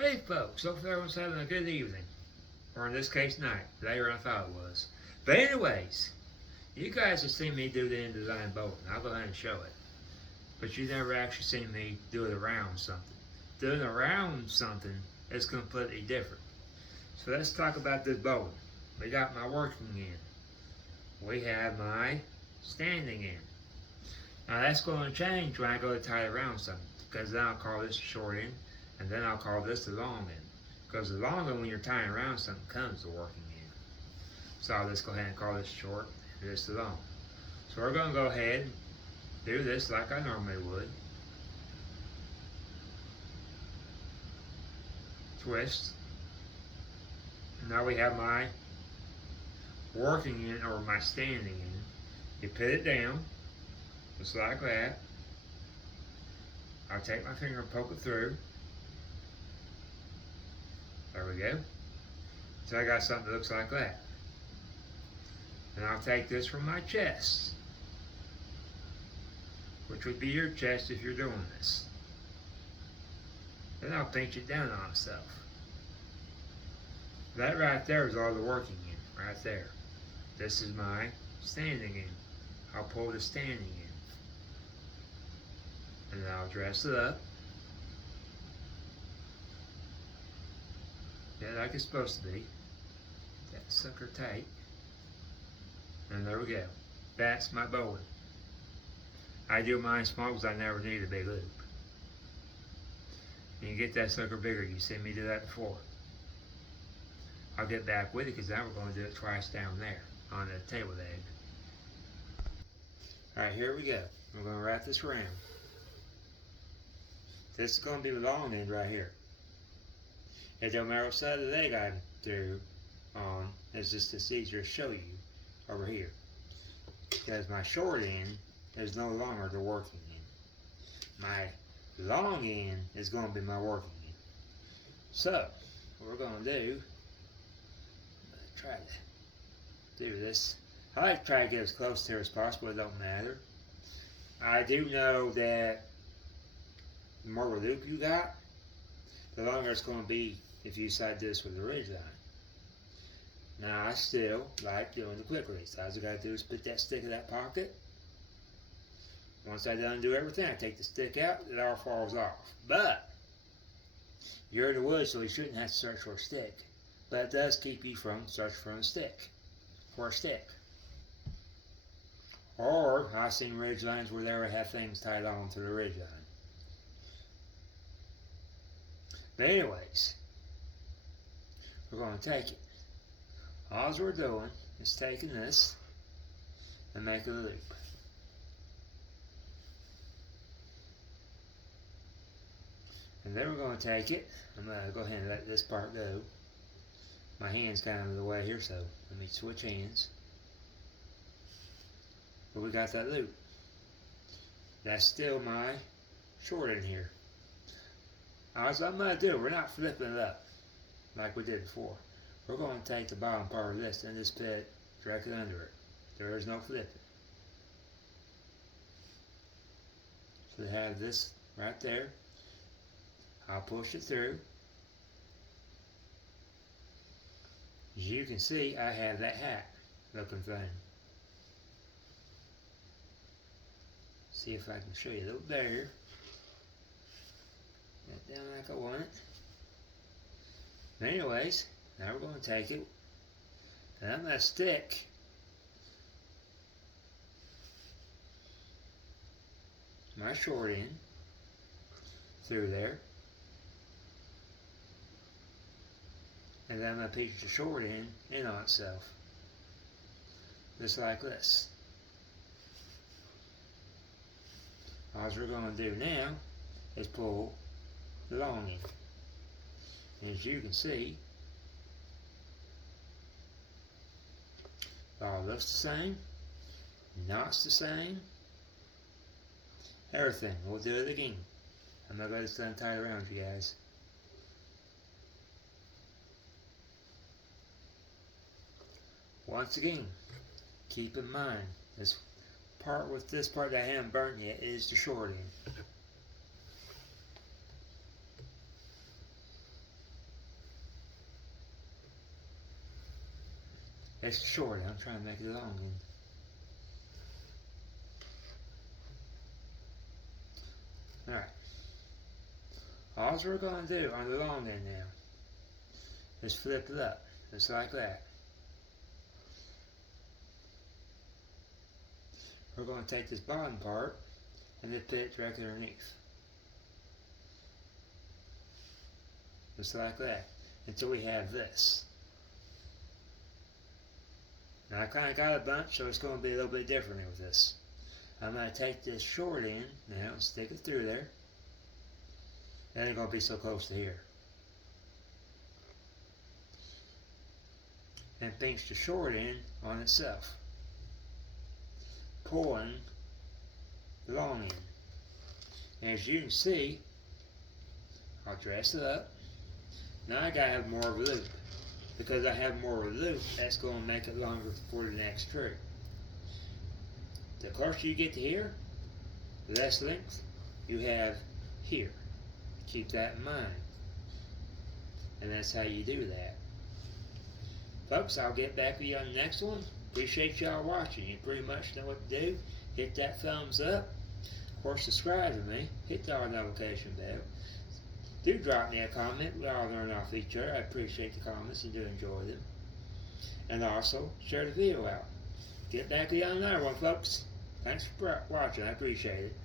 Hey folks, hope everyone's having a good evening. Or in this case, night. Later than I thought it was. But anyways, you guys have seen me do the InDesign bowling. I'll go ahead and show it. But you never actually seen me do it around something. Doing around something is completely different. So let's talk about this bowling. We got my working in. We have my standing in. Now that's going to change when I go to tie it around something. Because then I'll call this a short end. And then I'll call this the long end. Because the long end, when you're tying around something, comes the working end. So I'll just go ahead and call this short and this the long. So we're going to go ahead and do this like I normally would. Twist. Now we have my working end or my standing end. You put it down, just like that. I'll take my finger and poke it through. There we go. So I got something that looks like that. And I'll take this from my chest, which would be your chest if you're doing this. Then I'll pinch it down on itself. That right there is all the working in, right there. This is my standing in. I'll pull the standing in. And then I'll dress it up. Yeah, like it's supposed to be. That sucker tight. And there we go. That's my bowling. I do mine small because I never need a big loop. You can get that sucker bigger. You've seen me do that before. I'll get back with it because now we're going to do it twice down there on the table leg. Alright, here we go. We're going to wrap this around. This is going to be the long end right here. It don't matter what side of the leg I do on, it's just easier to show you over here. Because my short end is no longer the working end. My long end is going to be my working end. So, what we're going to do, try to do this. I like to try to get as close to it as possible, it don't matter. I do know that the more of a loop you got, the longer it's going to be if you decide to do this with the ridge line. Now I still like doing the quick release. All I got to do is put that stick in that pocket. Once I done do everything, I take the stick out, it all falls off. But you're in the woods, so you shouldn't have to search for a stick. But it does keep you from searching for a stick. Or I've seen ridge lines where they would have things tied on to the ridge line. But anyways, we're going to take it. All we're doing is taking this and making a loop. And then we're going to take it. I'm going to go ahead and let this part go. My hand's kind of in the way here, so let me switch hands. But we got that loop. That's still my short end here. All I'm going to do, we're not flipping it up like we did before. We're going to take the bottom part of this and just put it directly under it. There is no flipping. So we have this right there. I'll push it through. As you can see, I have that hat looking thing. See if I can show you a little better. Get down like I want it. But anyways, now we're going to take it, and I'm going to stick my short end through there, and then I'm going to pinch the short end in on itself, just like this. All we're going to do now is pull the long end. And as you can see, it all looks the same, knots the same, everything. We'll do it again. I'm not going to tie it around you guys. Once again, keep in mind, this part that I haven't burnt yet is the short end. It's short. I'm trying to make it a long end. Alright. All we're going to do on the long end now is flip it up, just like that. We're going to take this bottom part and then put it directly underneath. Just like that. Until we have this. Now I kind of got a bunch, so it's going to be a little bit different with this. I'm going to take this short end now and stick it through there. And it's going to be so close to here. And pinch the short end on itself, pulling the long end. And as you can see, I'll dress it up. Now I gotta have more of a loop. Because I have more of a loop, that's going to make it longer for the next trick. The closer you get to here, the less length you have here. Keep that in mind. And that's how you do that. Folks, I'll get back with you on the next one. Appreciate y'all watching. You pretty much know what to do. Hit that thumbs up. Of course, subscribe to me. Hit the notification bell. Do drop me a comment. We all learn off each other. I appreciate the comments and do enjoy them. And also, share the video out. Get back with you on another one, folks. Thanks for watching. I appreciate it.